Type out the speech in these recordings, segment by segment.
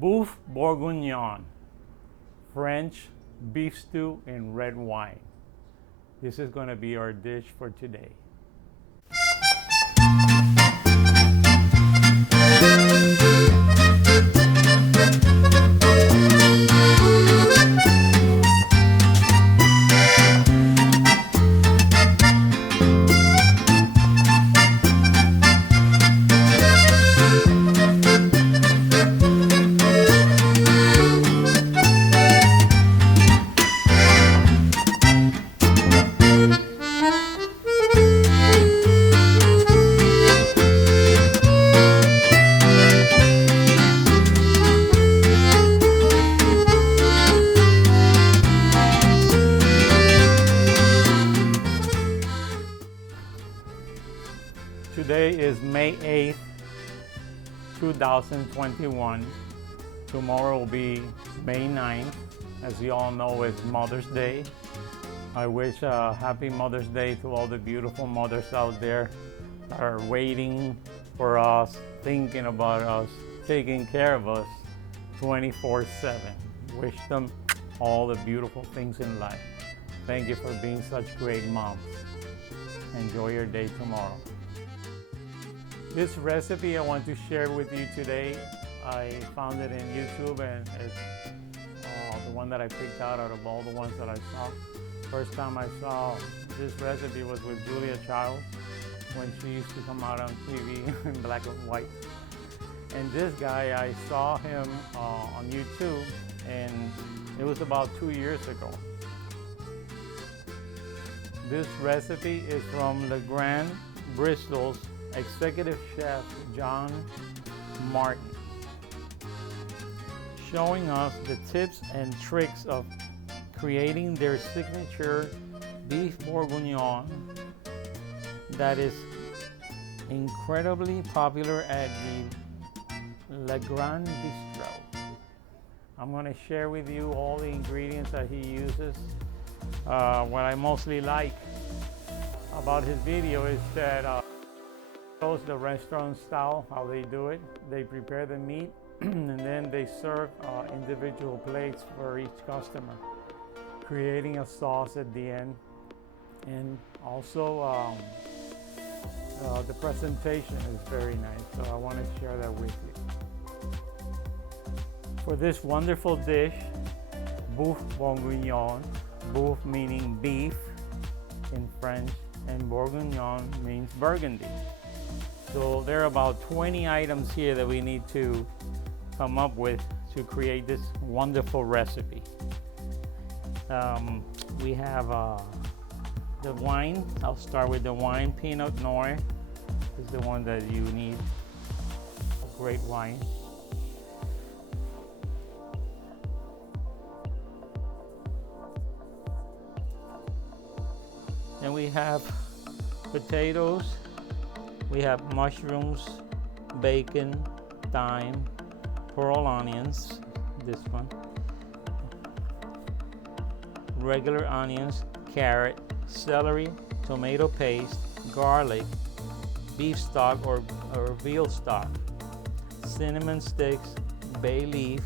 Boeuf Bourguignon, French beef stew in red wine. This is going to be our dish for today. Today is May 8th, 2021. Tomorrow will be May 9th. As you all know, it's Mother's Day. I wish a happy Mother's Day to all the beautiful mothers out there that are waiting for us, thinking about us, taking care of us 24/7. Wish them all the beautiful things in life. Thank you for being such great moms. Enjoy your day tomorrow. This recipe I want to share with you today, I found it in YouTube, and it's the one that I picked out of all the ones that I saw. First time I saw this recipe was with Julia Childs when she used to come out on TV in black and white. And this guy, I saw him on YouTube, and it was about 2 years ago. This recipe is from Le Grand Bristol's Executive Chef John Martin, showing us the tips and tricks of creating their signature beef bourguignon that is incredibly popular at the Le Grand Bistro. I'm going to share with you all the ingredients that he uses. What I mostly like about his video is that shows the restaurant style, how they do it. They prepare the meat and then they serve individual plates for each customer, creating a sauce at the end. And also the presentation is very nice, so I want to share that with you. For this wonderful dish, Boeuf Bourguignon, Boeuf meaning beef in French, and Bourguignon means Burgundy. So there are about 20 items here that we need to come up with to create this wonderful recipe. We have the wine. I'll start with the wine. Pinot Noir is the one that you need. A great wine. Then we have potatoes. We have mushrooms, bacon, thyme, pearl onions, this one, regular onions, carrot, celery, tomato paste, garlic, beef stock or veal stock, cinnamon sticks, bay leaf,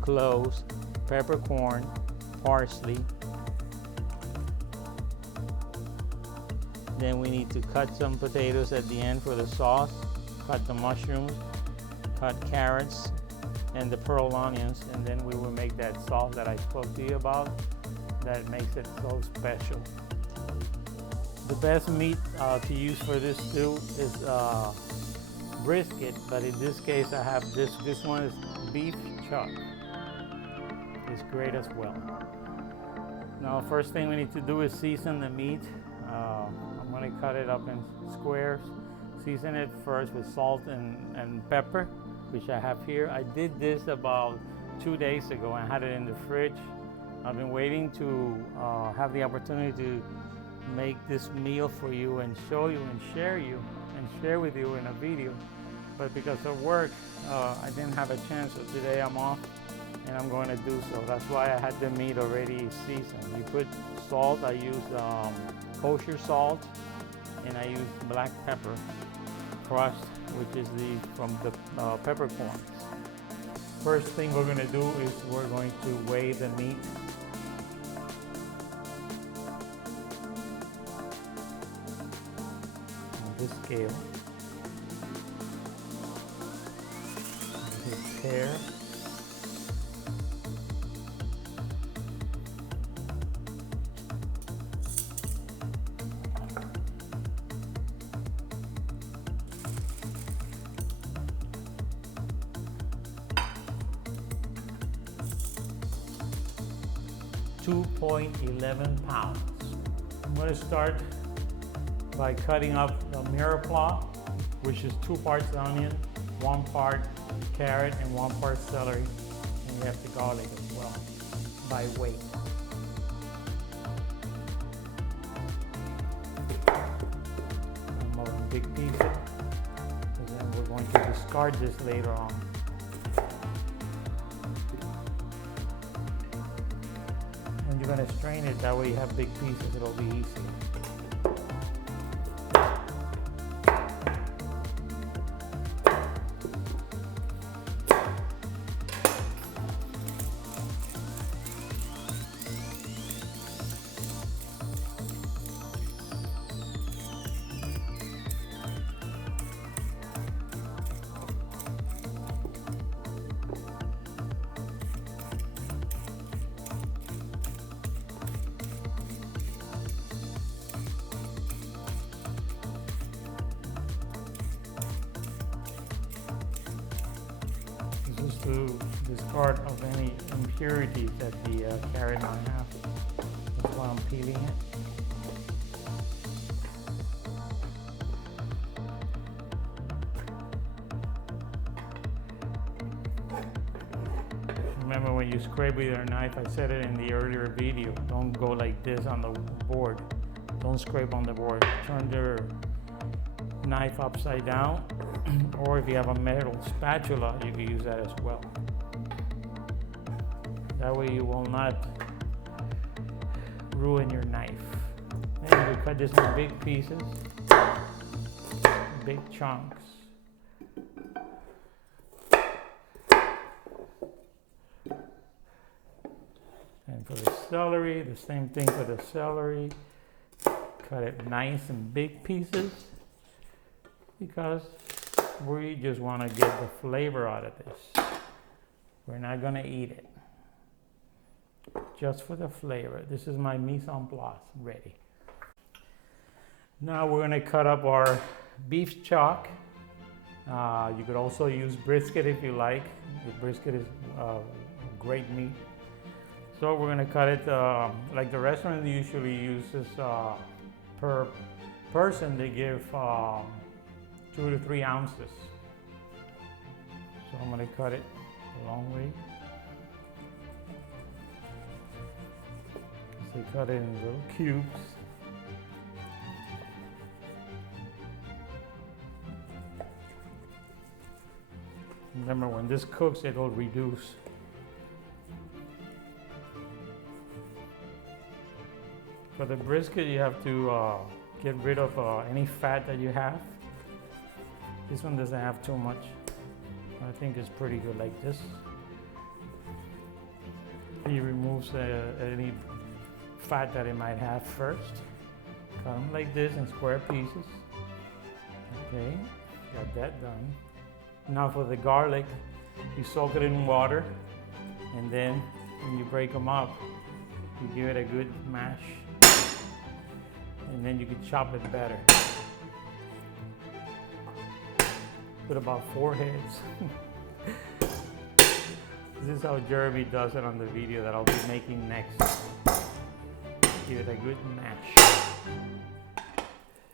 cloves, peppercorn, parsley. Then we need to cut some potatoes at the end for the sauce, cut the mushrooms, cut carrots, and the pearl onions, and then we will make that sauce that I spoke to you about that makes it so special. The best meat to use for this stew is brisket, but in this case I have this one is beef chuck. It's great as well. Now first thing we need to do is season the meat. I'm going to cut it up in squares. Season it first with salt and pepper, which I have here. I did this about 2 days ago. I had it in the fridge. I've been waiting to have the opportunity to make this meal for you and show you and share with you in a video. But because of work, I didn't have a chance. So today I'm off and I'm going to do so. That's why I had the meat already seasoned. You put salt. I used kosher salt, and I use black pepper crushed, which is from the peppercorns. First thing we're going to do is we're going to weigh the meat. On this scale. This hair. .11 pounds. I'm going to start by cutting up the mirepoix, which is 2 parts onion, 1 part carrot, and 1 part celery. And you have the garlic as well, by weight. More big pieces, and then we're going to discard this later on. You're going to strain it, that way you have big pieces, it'll be easier. To discard of any impurities that the carrot might have. That's why I'm peeling it. Remember when you scrape with your knife, I said it in the earlier video, don't go like this on the board. Don't scrape on the board. Turn the knife upside down, or if you have a metal spatula, you can use that as well. That way you will not ruin your knife. And you cut this in big pieces, big chunks. And for the celery, the same thing for the celery. Cut it nice and big pieces, because we just want to get the flavor out of this. We're not going to eat it. Just for the flavor. This is my mise en place ready. Now we're going to cut up our beef chuck. You could also use brisket if you like. The brisket is great meat. So we're going to cut it like the restaurant usually uses per person. They give 2 to 3 ounces. So I'm going to cut it a long way. So cut it in little cubes. Remember, when this cooks, it'll reduce. For the brisket, you have to get rid of any fat that you have. This one doesn't have too much. I think it's pretty good like this. He removes any fat that it might have first. Cut them like this in square pieces. Okay, got that done. Now for the garlic, you soak it in water, and then when you break them up, you give it a good mash, and then you can chop it better. Put about 4 heads. This is how Jeremy does it on the video that I'll be making next. Give it a good mash.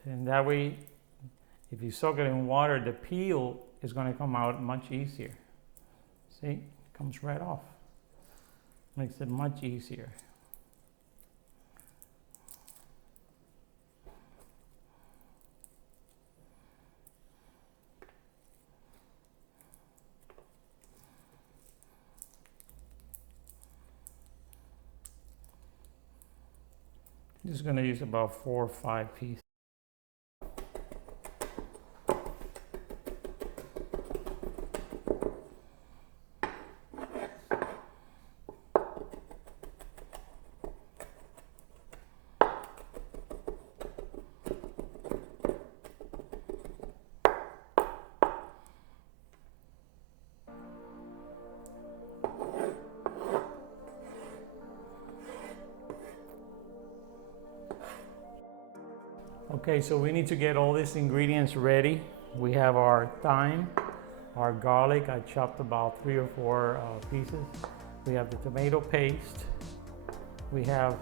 And that way, if you soak it in water, the peel is going to come out much easier. See, it comes right off. Makes it much easier. Just going to use about 4 or 5 pieces. Okay, so we need to get all these ingredients ready. We have our thyme, our garlic. I chopped about 3 or 4 pieces. We have the tomato paste. We have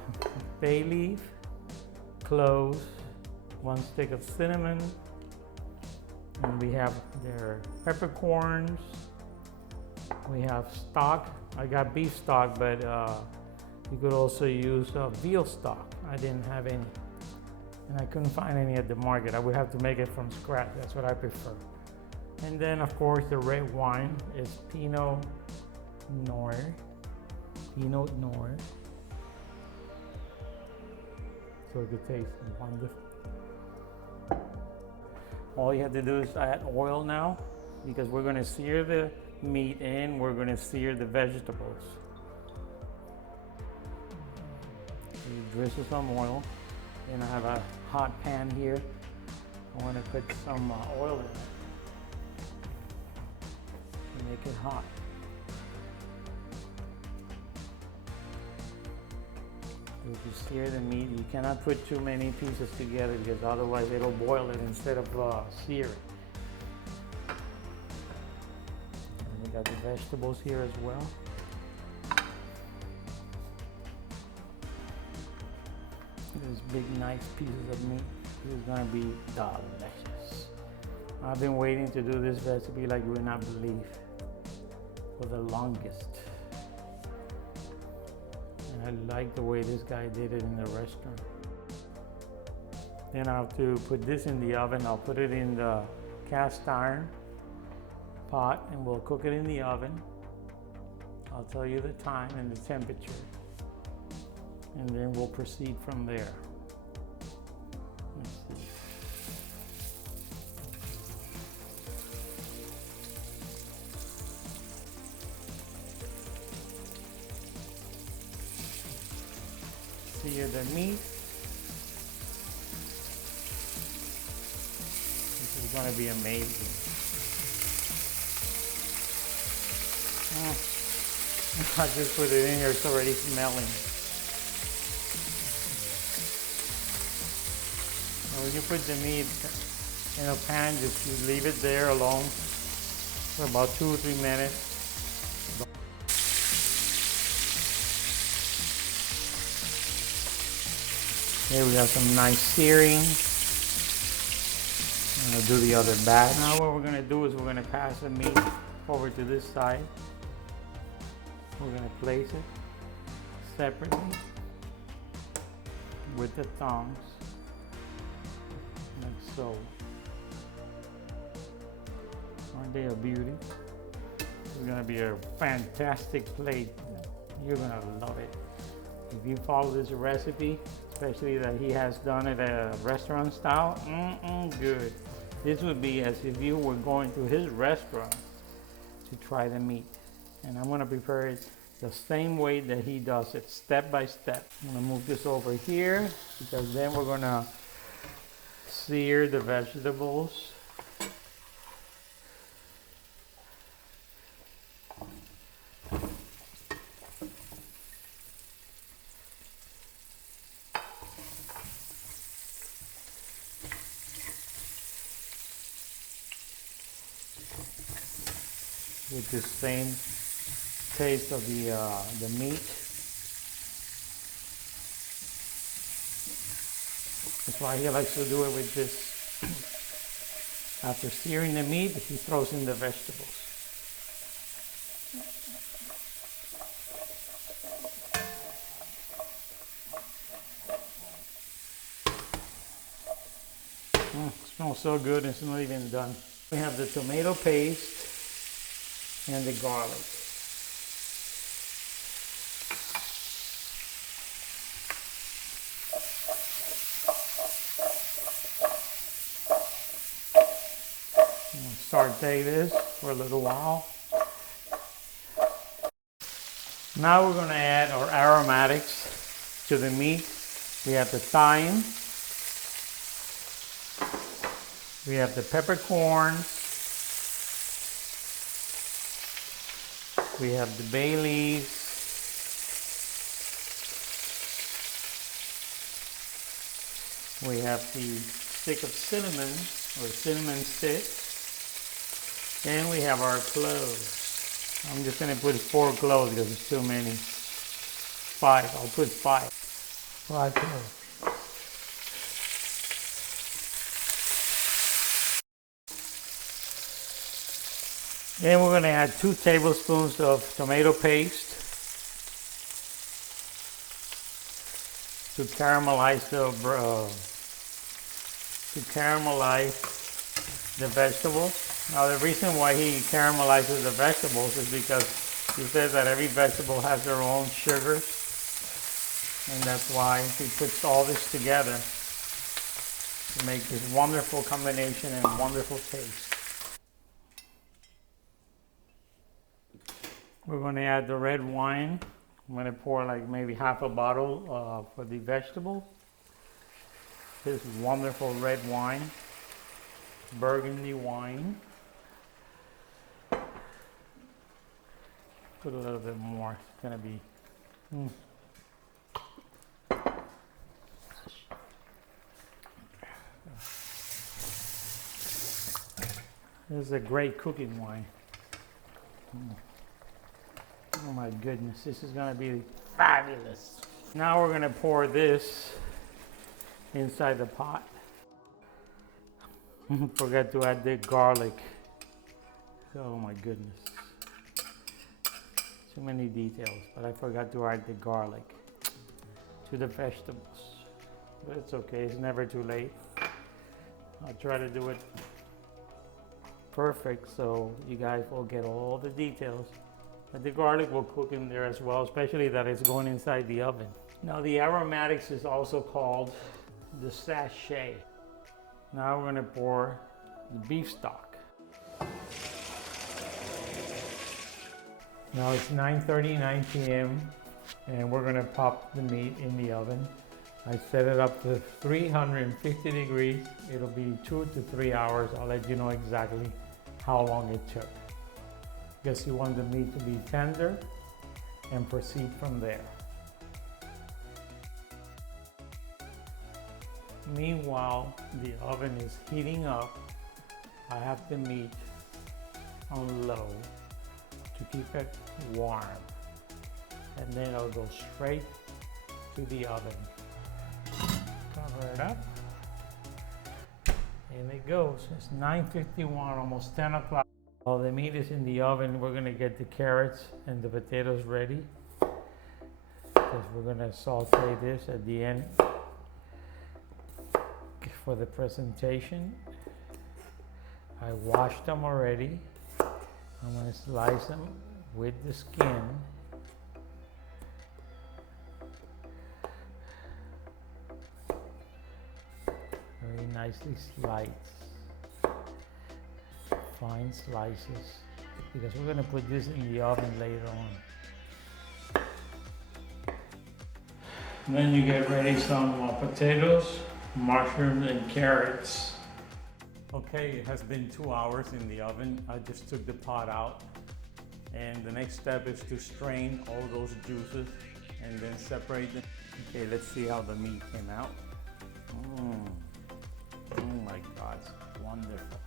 bay leaf, cloves, 1 stick of cinnamon, and we have their peppercorns. We have stock. I got beef stock, but you could also use veal stock. I didn't have any, and I couldn't find any at the market. I would have to make it from scratch. That's what I prefer. And then, of course, the red wine is Pinot Noir. Pinot Noir. So it could taste wonderful. All you have to do is add oil now, because we're going to sear the meat and we're going to sear the vegetables. So you drizzle some oil, and I have a hot pan here. I want to put some oil in it to make it hot. If you sear the meat, you cannot put too many pieces together, because otherwise it'll boil it instead of searing. And we got the vegetables here as well. These big nice pieces of meat. This is gonna be delicious. I've been waiting to do this recipe like you would not believe for the longest. I like the way this guy did it in the restaurant. Then I have to put this in the oven. I'll put it in the cast iron pot and we'll cook it in the oven. I'll tell you the time and the temperature, and then we'll proceed from there. Let's see. Sear the meat. This is going to be amazing. I just put it in here, it's already smelling. Now when you put the meat in a pan, just you leave it there alone for about 2 or 3 minutes. Here we have some nice searing. I'm going to do the other batch. Now what we're going to do is we're going to pass the meat over to this side. We're going to place it separately with the tongs, like so. Aren't they a beauty? It's going to be a fantastic plate. You're going to love it. If you follow this recipe, especially that he has done it at a restaurant style, good. This would be as if you were going to his restaurant to try the meat. And I'm going to prepare it the same way that he does it, step by step. I'm going to move this over here, because then we're going to sear the vegetables. With the same taste of the meat. That's why he likes to do it with this. After searing the meat, he throws in the vegetables. It smells so good, it's not even done. We have the tomato paste and the garlic. Saute this for a little while. Now we're going to add our aromatics to the meat. We have the thyme. We have the peppercorns. We have the bay leaves. We have the stick of cinnamon or cinnamon stick. And we have our cloves. I'm just going to put 4 cloves because it's too many. 5. I'll put 5. 5 cloves. Then we're going to add 2 tablespoons of tomato paste to caramelize the vegetables. Now the reason why he caramelizes the vegetables is because he says that every vegetable has their own sugars, and that's why he puts all this together to make this wonderful combination and wonderful taste. We're going to add the red wine. I'm going to pour like maybe half a bottle for the vegetables. This wonderful red wine, Burgundy wine. Put a little bit more. It's going to be... This is a great cooking wine. Oh my goodness, this is going to be fabulous. Now we're going to pour this inside the pot. Forgot to add the garlic. Oh my goodness. Too many details, but I forgot to add the garlic to the vegetables. But it's okay, it's never too late. I'll try to do it perfect so you guys will get all the details. But the garlic will cook in there as well, especially that it's going inside the oven. Now the aromatics is also called the sachet. Now we're going to pour the beef stock. Now it's 9:39 p.m. and we're going to pop the meat in the oven. I set it up to 350 degrees. It'll be 2 to 3 hours. I'll let you know exactly how long it took. Because you want the meat to be tender and proceed from there. Meanwhile, the oven is heating up. I have the meat on low to keep it warm. And then it'll go straight to the oven. Cover it up. And it goes. It's 9:51, almost 10 o'clock. While the meat is in the oven, we're going to get the carrots and the potatoes ready. Because we're going to saute this at the end for the presentation. I washed them already. I'm going to slice them with the skin. Very nicely sliced. Fine slices, because we're going to put this in the oven later on. And then you get ready some potatoes, mushrooms, and carrots. Okay, it has been 2 hours in the oven. I just took the pot out, and the next step is to strain all those juices and then separate them. Okay, let's see how the meat came out. Oh my God, it's wonderful.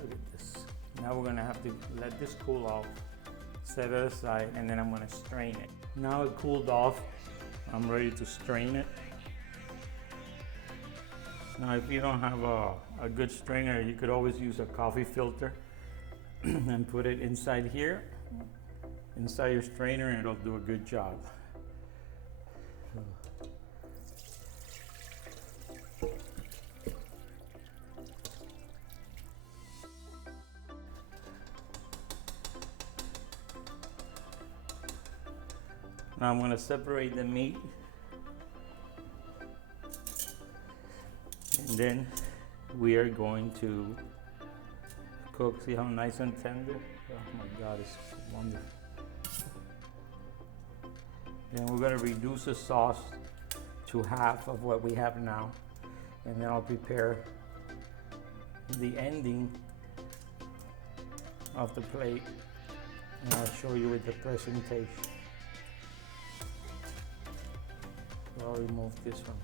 Look at this. Now we're going to have to let this cool off, set it aside, and then I'm going to strain it. Now it cooled off. I'm ready to strain it. Now if you don't have a good strainer, you could always use a coffee filter and put it inside here, inside your strainer, and it'll do a good job. Now I'm going to separate the meat, and then we are going to cook. See how nice and tender? Oh my God, it's wonderful. Then we're going to reduce the sauce to half of what we have now, and then I'll prepare the ending of the plate, and I'll show you with the presentation. I'll remove this one.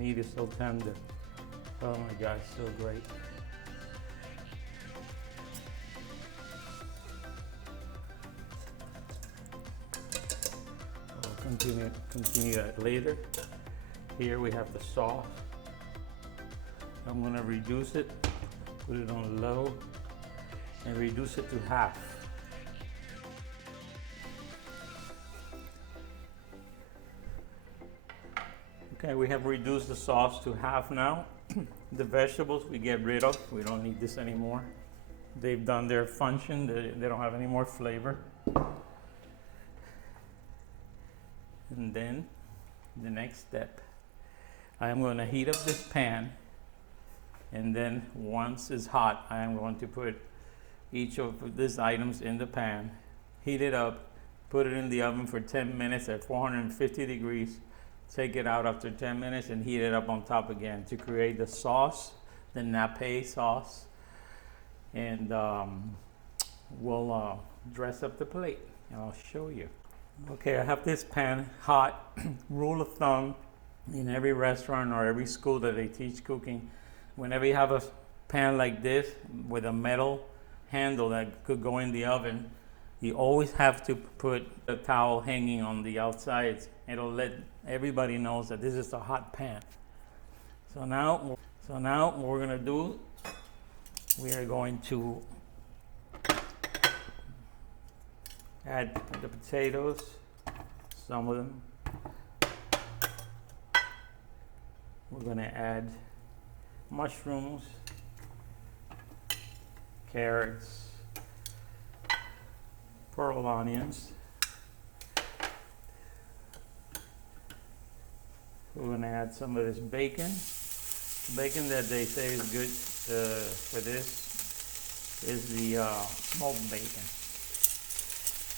meat is so tender. Oh my gosh, so great. We'll continue that later. Here we have the sauce. I'm gonna reduce it, put it on low, and reduce it to half. Okay, we have reduced the sauce to half now. The vegetables we get rid of. We don't need this anymore. They've done their function. They don't have any more flavor. And then the next step, I am going to heat up this pan, and then once it's hot, I am going to put each of these items in the pan, heat it up, put it in the oven for 10 minutes at 450 degrees, take it out after 10 minutes and heat it up on top again to create the sauce, the nappe sauce, and we'll dress up the plate and I'll show you. Okay, I have this pan hot. Rule of thumb in every restaurant or every school that they teach cooking, whenever you have a pan like this with a metal handle that could go in the oven, you always have to put a towel hanging on the outside. It'll let everybody knows that this is a hot pan. So now what we're gonna do, we are going to add the potatoes, some of them. We're gonna add mushrooms, carrots, pearl onions. We're gonna add some of this bacon. The bacon that they say is good for this is the smoked bacon.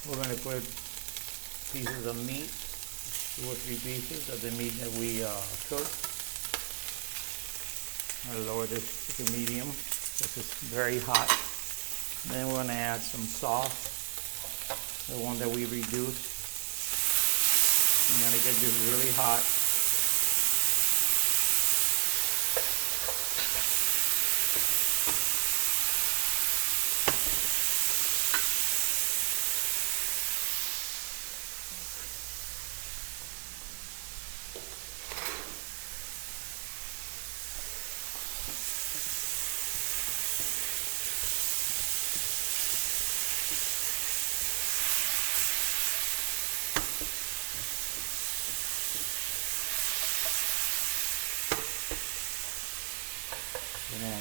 We're going to put pieces of meat, 2 or 3 pieces of the meat that we cooked. I'll lower this to medium. This is very hot. Then we're going to add some sauce, the one that we reduced. We're going to get this really hot.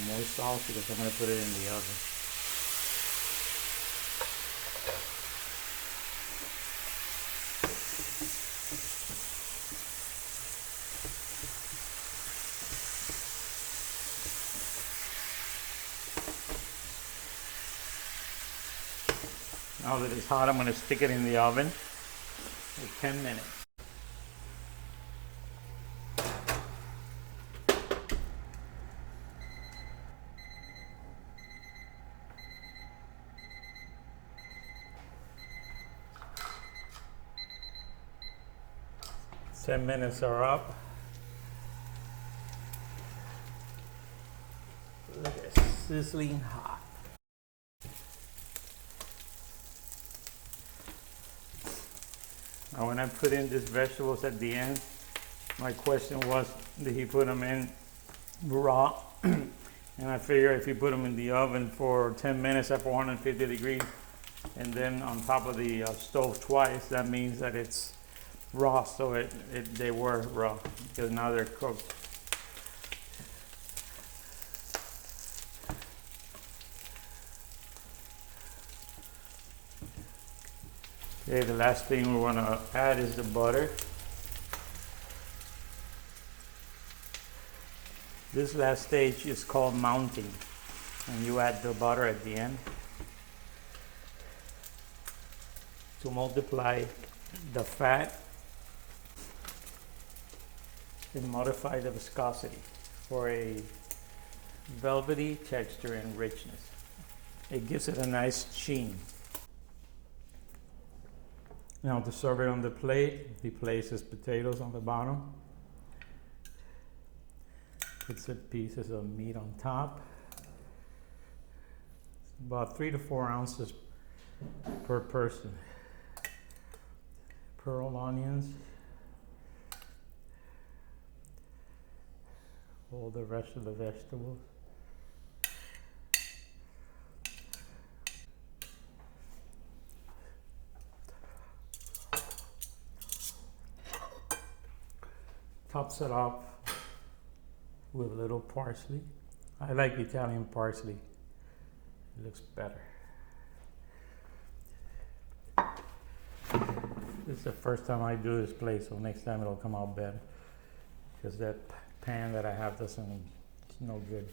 More sauce because I'm going to put it in the oven. Now that it's hot, I'm going to stick it in the oven for 10 minutes. Ten minutes are up. Look at it, sizzling hot. Now when I put in these vegetables at the end, my question was, did he put them in raw? And I figure if you put them in the oven for 10 minutes at 450 degrees, and then on top of the stove twice, that means that it's raw, so they were raw because now they're cooked. Okay, the last thing we want to add is the butter. This last stage is called mounting, and you add the butter at the end to multiply the fat and modify the viscosity for a velvety texture and richness. It gives it a nice sheen. Now to serve it on the plate, he places potatoes on the bottom. It's pieces of meat on top. It's about 3 to 4 ounces per person. Pearl onions. All the rest of the vegetables. Tops it off with a little parsley. I like Italian parsley. It looks better. This is the first time I do this plate, so next time it'll come out better. Because that pan that I have it's no good.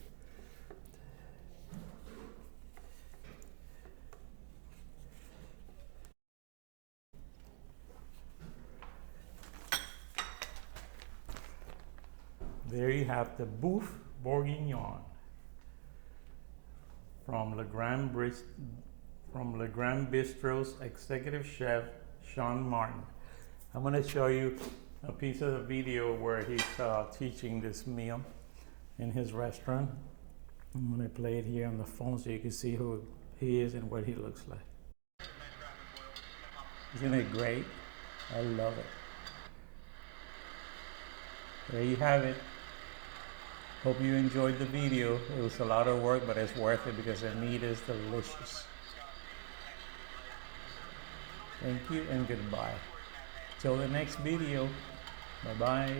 There you have the Boeuf Bourguignon from Le Grand Bistro's executive chef Sean Martin. I'm going to show you a piece of the video where he's teaching this meal in his restaurant. I'm going to play it here on the phone so you can see who he is and what he looks like. Isn't it great? I love it. There you have it. Hope you enjoyed the video. It was a lot of work, but it's worth it because the meat is delicious. Thank you and goodbye. Till the next video. Bye-bye.